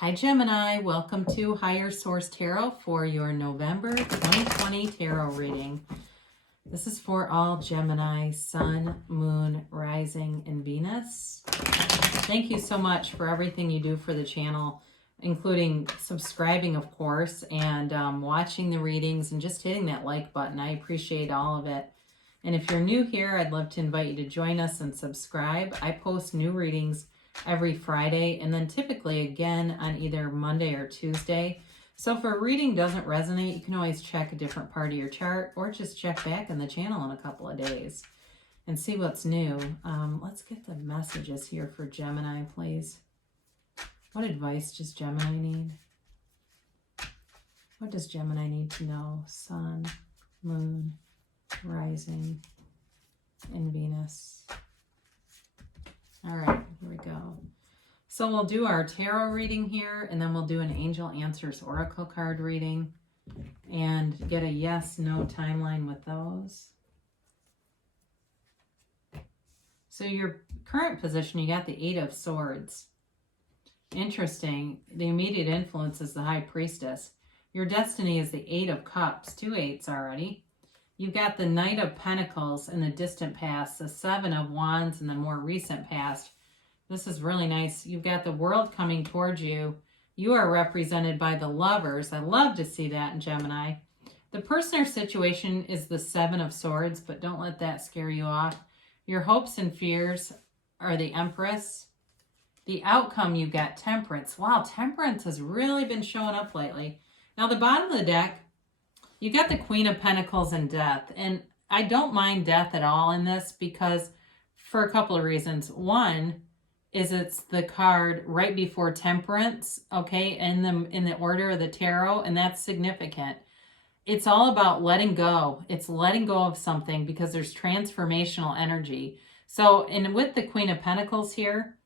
Hi Gemini, welcome to Higher Source Tarot for your November 2020 tarot reading. This is for all Gemini, Sun, Moon, Rising, and Venus. Thank you so much for everything you do for the channel, including subscribing, of course, and watching the readings and just hitting that like button. I appreciate all of it. And if you're new here, I'd love to invite you to join us and subscribe. I post new readings every Friday, and then typically again on either Monday or Tuesday. So if a reading doesn't resonate, you can always check a different part of your chart or just check back in the channel in a couple of days and see what's new. Let's get the messages here for Gemini, please. What advice does Gemini need? What does Gemini need to know? Sun, Moon, Rising, and Venus. All right, here we go. So we'll do our tarot reading here, and then we'll do an Angel Answers Oracle card reading and get a yes, no timeline with those. So your current position, you got the Eight of Swords. Interesting. The immediate influence is the High Priestess. Your destiny is the Eight of Cups, 2 eights already. You've got the Knight of Pentacles in the distant past, the Seven of Wands in the more recent past. This is really nice. You've got the World coming towards you. You are represented by the Lovers. I love to see that in Gemini. The person or situation is the Seven of Swords, but don't let that scare you off. Your hopes and fears are the Empress. The outcome, you've got Temperance. Wow, Temperance has really been showing up lately. Now, the bottom of the deck, you got the Queen of Pentacles and Death. And I don't mind Death at all in this because for a couple of reasons. One is it's the card right before Temperance, okay, in the order of the tarot, and that's significant. It's all about letting go. It's letting go of something because there's transformational energy. So, and with the Queen of Pentacles here,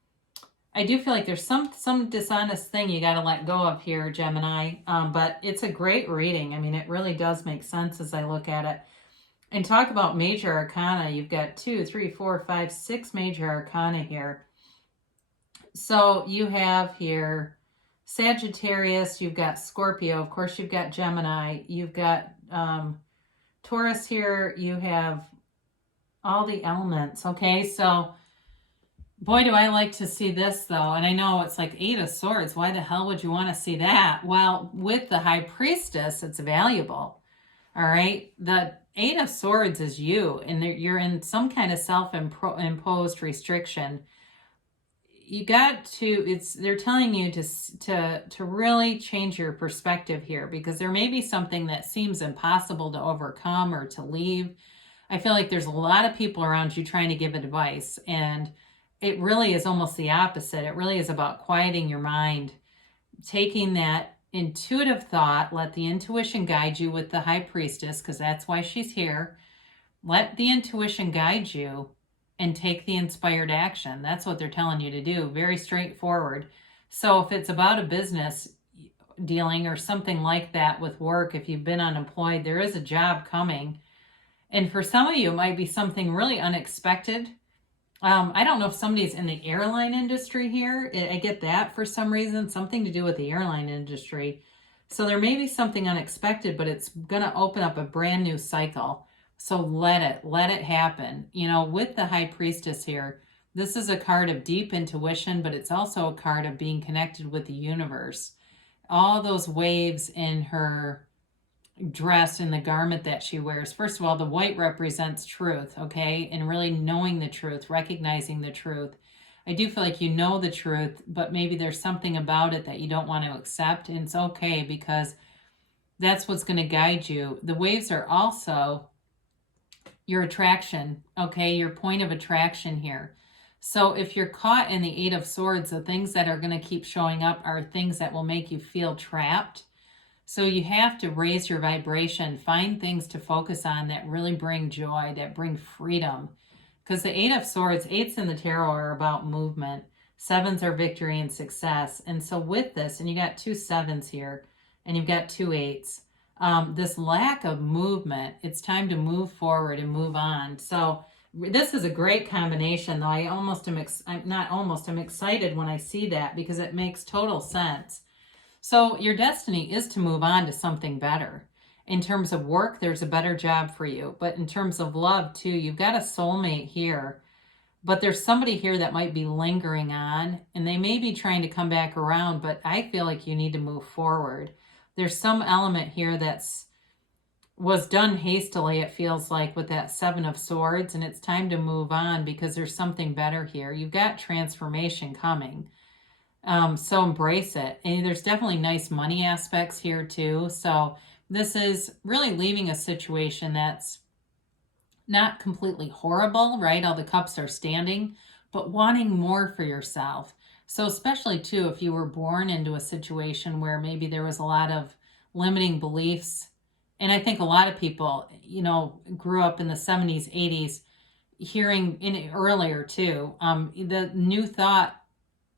I do feel like there's some dishonest thing you got to let go of here, Gemini. But it's a great reading. I mean, it really does make sense as I look at it. And talk about Major Arcana. You've got 2, 3, 4, 5, 6 Major Arcana here. So you have here Sagittarius. You've got Scorpio. Of course, you've got Gemini. You've got Taurus here. You have all the elements. Okay, so boy, do I like to see this, though. And I know it's like Eight of Swords. Why the hell would you want to see that? Well, with the High Priestess, it's valuable. All right? The Eight of Swords is you, and you're in some kind of self-imposed restriction. You got to, they're telling you to really change your perspective here because there may be something that seems impossible to overcome or to leave. I feel like there's a lot of people around you trying to give advice, and it really is almost the opposite. It really is about quieting your mind, taking that intuitive thought, let the intuition guide you with the High Priestess, because that's why she's here. Let the intuition guide you and take the inspired action. That's what they're telling you to do. Very straightforward. So if it's about a business dealing or something like that with work, if you've been unemployed, there is a job coming. And for some of you, it might be something really unexpected. I don't know if somebody's in the airline industry here. I get that for some reason, something to do with the airline industry. So there may be something unexpected, but it's going to open up a brand new cycle. So let it happen. You know, with the High Priestess here, this is a card of deep intuition, but it's also a card of being connected with the universe. All those waves in her dress and the garment that she wears. First of all, the white represents truth, okay? And really knowing the truth, recognizing the truth. I do feel like you know the truth, but maybe there's something about it that you don't want to accept. And it's okay because that's what's going to guide you. The waves are also your attraction, okay? Your point of attraction here. So if you're caught in the Eight of Swords, the things that are going to keep showing up are things that will make you feel trapped. So you have to raise your vibration, find things to focus on that really bring joy, that bring freedom. Because the Eight of Swords, eights in the tarot are about movement. Sevens are victory and success. And so with this, and you got 2 sevens here, and you've got 2 eights, this lack of movement, it's time to move forward and move on. So This is a great combination, though. I'm excited when I see that because it makes total sense. So your destiny is to move on to something better. In terms of work, there's a better job for you. But in terms of love, too, you've got a soulmate here. But there's somebody here that might be lingering on, and they may be trying to come back around, but I feel like you need to move forward. There's some element here was done hastily, it feels like, with that Seven of Swords, and it's time to move on because there's something better here. You've got transformation coming. So embrace it. And there's definitely nice money aspects here too. So this is really leaving a situation that's not completely horrible, right? All the cups are standing, but wanting more for yourself. So especially too, if you were born into a situation where maybe there was a lot of limiting beliefs. And I think a lot of people, grew up in the 70s, 80s, hearing in it earlier too. The New Thought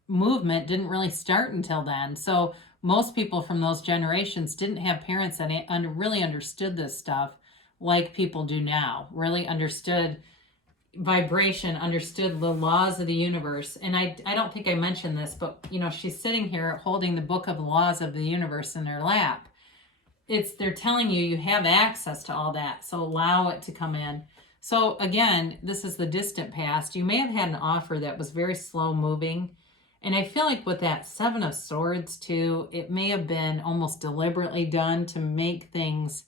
movement didn't really start until then. So most people from those generations didn't have parents that really understood this stuff like people do now, really understood vibration, understood the laws of the universe. And I don't think I mentioned this, but she's sitting here holding the book of the laws of the universe in her lap. They're telling you have access to all that, so allow it to come in. So again, this is the distant past. You may have had an offer that was very slow moving. And I feel like with that Seven of Swords too, it may have been almost deliberately done to make things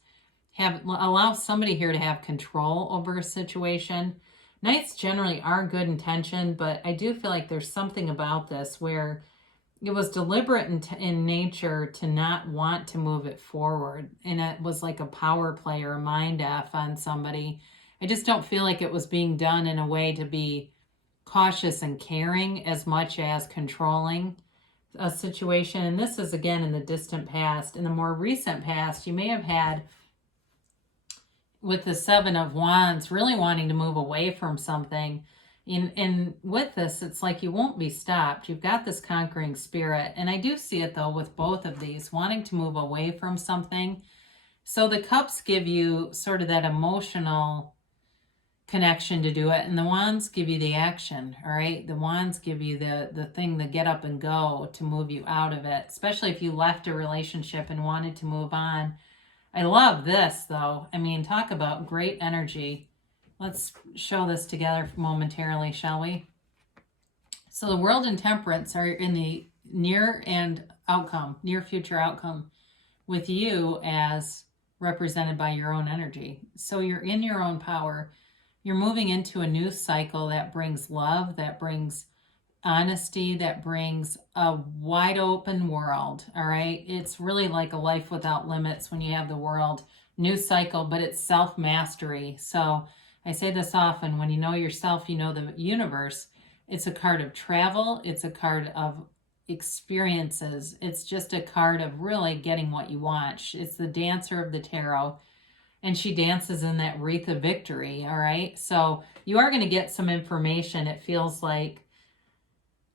allow somebody here to have control over a situation. Knights generally are good intention, but I do feel like there's something about this where it was deliberate in nature to not want to move it forward. And it was like a power play or a mind F on somebody. I just don't feel like it was being done in a way to be cautious and caring as much as controlling a situation. And this is again in the distant past. In the more recent past, you may have had with the Seven of Wands really wanting to move away from something. And with this, it's like you won't be stopped. You've got this conquering spirit. And I do see it though with both of these, wanting to move away from something. So the cups give you sort of that emotional connection to do it, and the wands give you the action. All right, the wands give you the thing, the get up and go to move you out of it, especially if you left a relationship and wanted to move on. I love this though. I mean, talk about great energy. Let's show this together momentarily, shall we? So the World and Temperance are in the near future outcome with you as represented by your own energy. So you're in your own power. You're moving into a new cycle that brings love, that brings honesty, that brings a wide open world, all right? It's really like a life without limits when you have the world. New cycle, but it's self-mastery. So I say this often, when you know yourself, you know the universe. It's a card of travel. It's a card of experiences. It's just a card of really getting what you want. It's the dancer of the tarot. And she dances in that wreath of victory, all right? So you are going to get some information. It feels like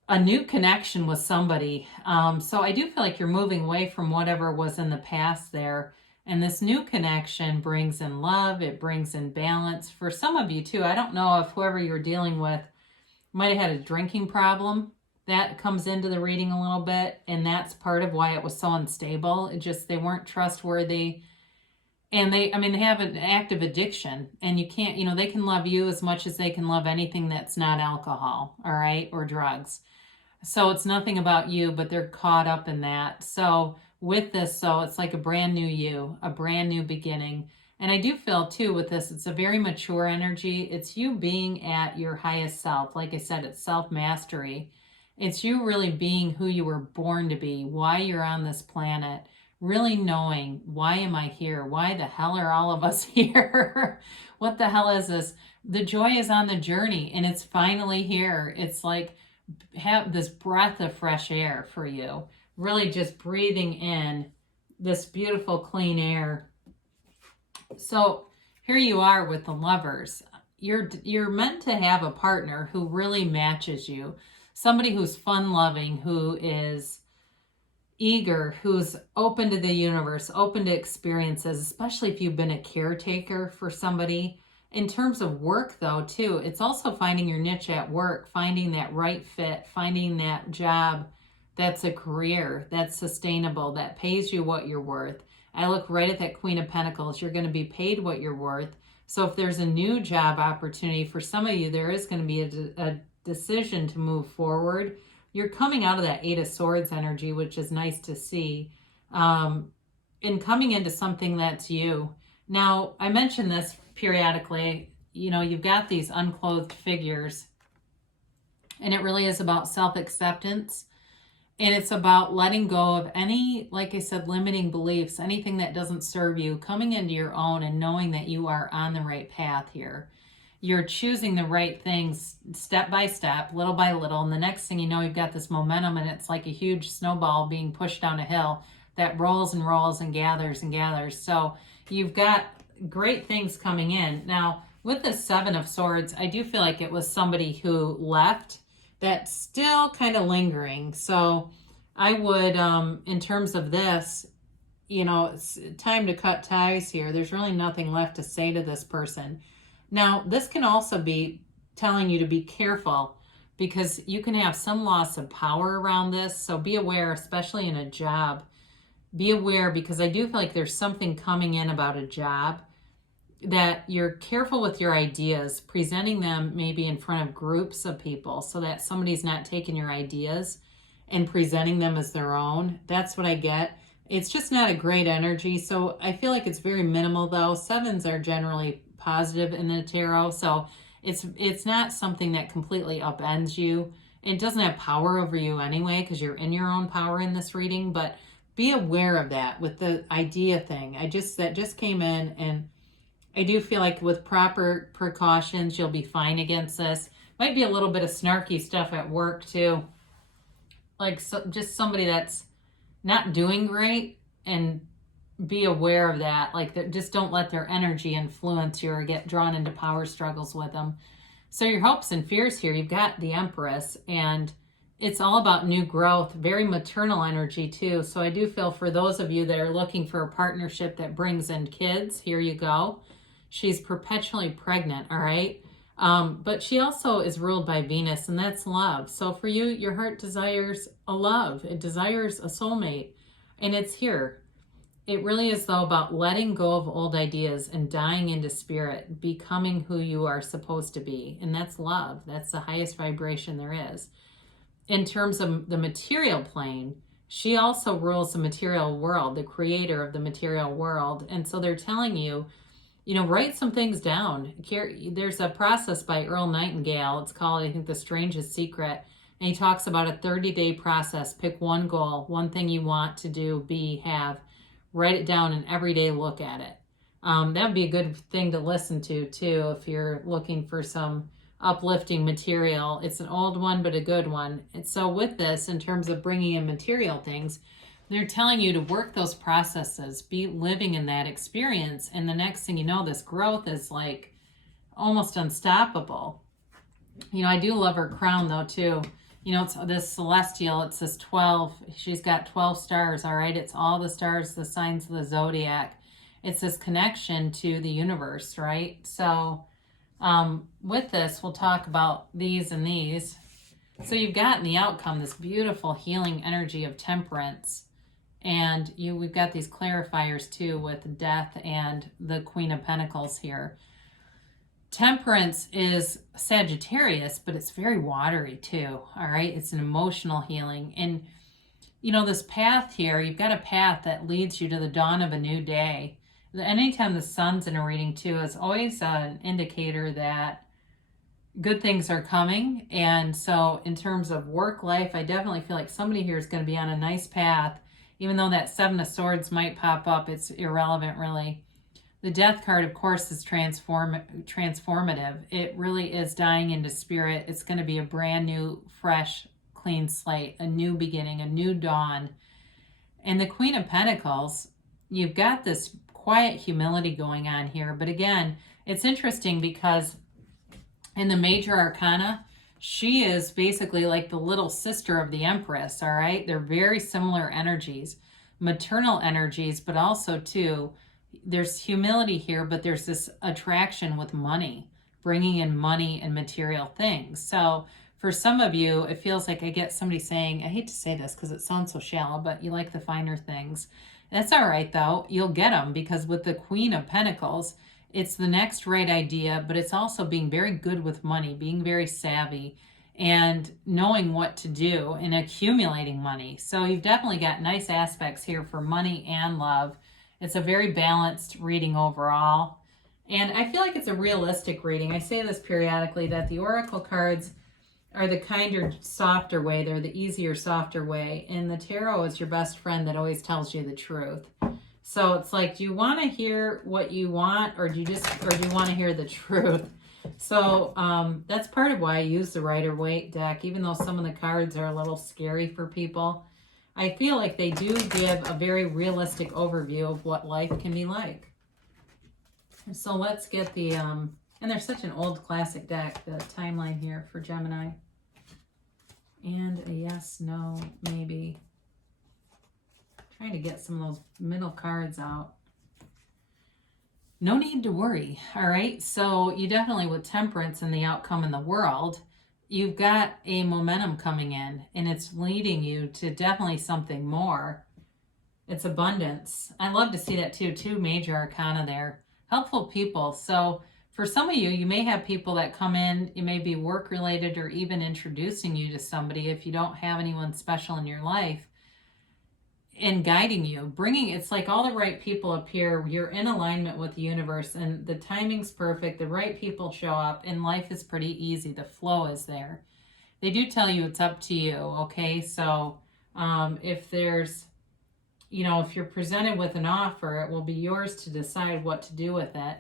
a new connection with somebody. So I do feel like you're moving away from whatever was in the past there. And this new connection brings in love. It brings in balance. For some of you too, I don't know if whoever you're dealing with might have had a drinking problem. That comes into the reading a little bit. And that's part of why it was so unstable. They weren't trustworthy. And they have an active addiction, and you can't, they can love you as much as they can love anything that's not alcohol, all right, or drugs. So it's nothing about you, but they're caught up in that. So with this, it's like a brand new you, a brand new beginning. And I do feel too with this, it's a very mature energy. It's you being at your highest self. Like I said, it's self-mastery. It's you really being who you were born to be, why you're on this planet. Really knowing, why am I here? Why the hell are all of us here? What the hell is this? The joy is on the journey, and it's finally here. It's like have this breath of fresh air for you. Really just breathing in this beautiful clean air. So here you are with the Lovers. You're meant to have a partner who really matches you. Somebody who's fun-loving, who is eager, who's open to the universe, open to experiences, especially if you've been a caretaker for somebody In terms of work, though, too, it's also finding your niche at work, finding that right fit, finding that job that's a career, that's sustainable, that pays you what you're worth. I look right at that Queen of Pentacles. You're going to be paid what you're worth. So if there's a new job opportunity, for some of you, there is going to be a decision to move forward. You're coming out of that Eight of Swords energy, which is nice to see, and coming into something that's you. Now, I mention this periodically. You know, you've got these unclothed figures, and it really is about self-acceptance, and it's about letting go of any, like I said, limiting beliefs, anything that doesn't serve you, coming into your own and knowing that you are on the right path here. You're choosing the right things step by step, little by little, and the next thing you know, you've got this momentum, and it's like a huge snowball being pushed down a hill that rolls and rolls and gathers and gathers. So you've got great things coming in. Now, with the Seven of Swords, I do feel like it was somebody who left that's still kind of lingering. So I would, in terms of this, you know, it's time to cut ties here. There's really nothing left to say to this person. Now, this can also be telling you to be careful, because you can have some loss of power around this. So be aware, especially in a job. Be aware, because I do feel like there's something coming in about a job, that you're careful with your ideas, presenting them maybe in front of groups of people so that somebody's not taking your ideas and presenting them as their own. That's what I get. It's just not a great energy. So I feel like it's very minimal, though. Sevens are generally positive in the tarot. So it's not something that completely upends you. It doesn't have power over you anyway, because you're in your own power in this reading. But be aware of that with the idea thing. That just came in, and I do feel like with proper precautions, you'll be fine against this. Might be a little bit of snarky stuff at work too. Like just somebody that's not doing great, and be aware of that. Like just don't let their energy influence you or get drawn into power struggles with them. So your hopes and fears here, you've got the Empress, and it's all about new growth, very maternal energy too. So I do feel for those of you that are looking for a partnership that brings in kids, here you go. She's perpetually pregnant, all right? But she also is ruled by Venus, and that's love. So for you, your heart desires a love. It desires a soulmate, and it's here. It really is, though, about letting go of old ideas and dying into spirit, becoming who you are supposed to be. And that's love. That's the highest vibration there is. In terms of the material plane, she also rules the material world, the creator of the material world. And so they're telling you, you know, write some things down. There's a process by Earl Nightingale. It's called, I think, The Strangest Secret. And he talks about a 30-day process. Pick one goal, one thing you want to do, have. Write it down and every day look at it. That would be a good thing to listen to, too, if you're looking for some uplifting material. It's an old one, but a good one. And so with this, in terms of bringing in material things, they're telling you to work those processes, be living in that experience. And the next thing you know, this growth is like almost unstoppable. You know, I do love her crown, though, too. You know, it's this celestial, it says 12. She's got 12 stars, all right? It's all the stars, the signs of the zodiac. It's this connection to the universe, right? So with this, we'll talk about these and these. So you've got in the outcome this beautiful healing energy of temperance. And we've got these clarifiers, too, with death and the Queen of Pentacles here. Temperance is Sagittarius, but it's very watery too, all right? It's an emotional healing. And, you know, this path here, you've got a path that leads you to the dawn of a new day. Anytime the sun's in a reading too is always an indicator that good things are coming. And so in terms of work life, I definitely feel like somebody here is going to be on a nice path. Even though that Seven of Swords might pop up, it's irrelevant really. The Death card, of course, is transformative. It really is dying into spirit. It's going to be a brand new, fresh, clean slate, a new beginning, a new dawn. And the Queen of Pentacles, you've got this quiet humility going on here. But again, it's interesting because in the Major Arcana, she is basically like the little sister of the Empress, all right? They're very similar energies, maternal energies, but also, too, there's humility here, but there's this attraction with money, bringing in money and material things. So for some of you, it feels like I get somebody saying, I hate to say this because it sounds so shallow, but you like the finer things. That's all right, though. You'll get them because with the Queen of Pentacles, it's the next right idea, but it's also being very good with money, being very savvy, and knowing what to do and accumulating money. So you've definitely got nice aspects here for money and love. It's a very balanced reading overall. And I feel like it's a realistic reading. I say this periodically, that the Oracle cards are the kinder, softer way. They're the easier, softer way. And the tarot is your best friend that always tells you the truth. So it's like, do you want to hear what you want, or do you want to hear the truth? So that's part of why I use the Rider-Waite deck, even though some of the cards are a little scary for people. I feel like they do give a very realistic overview of what life can be like. So let's get the, and they're such an old classic deck, the timeline here for Gemini. And a yes, no, maybe. Trying to get some of those middle cards out. No need to worry, all right? So you definitely, with Temperance and the outcome in the world, you've got a momentum coming in, and it's leading you to definitely something more. It's abundance. I love to see that too. Two Major Arcana there. Helpful people. So for some of you, you may have people that come in, it may be work-related or even introducing you to somebody if you don't have anyone special in your life, and guiding you, it's like all the right people appear. You're in alignment with the universe, and the timing's perfect. The right people show up, and life is pretty easy. The flow is there. They do tell you it's up to you, okay? So if there's, if you're presented with an offer, it will be yours to decide what to do with it.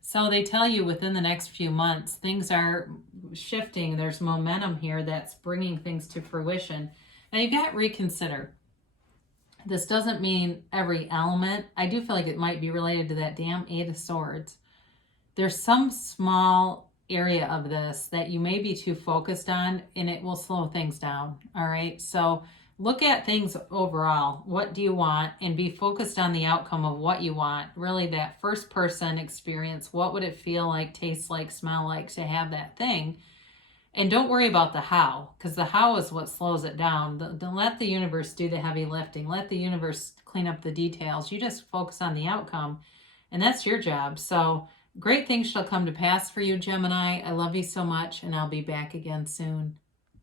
So they tell you within the next few months, things are shifting. There's momentum here that's bringing things to fruition. Now you've got reconsider. This doesn't mean every element. I do feel like it might be related to that damn Eight of Swords. There's some small area of this that you may be too focused on, and it will slow things down, all right? So look at things overall. What do you want? And be focused on the outcome of what you want. Really that first person experience. What would it feel like, taste like, smell like to have that thing? And don't worry about the how, because the how is what slows it down. Let the universe do the heavy lifting. Let the universe clean up the details. You just focus on the outcome, and that's your job. So great things shall come to pass for you, Gemini. I love you so much, and I'll be back again soon.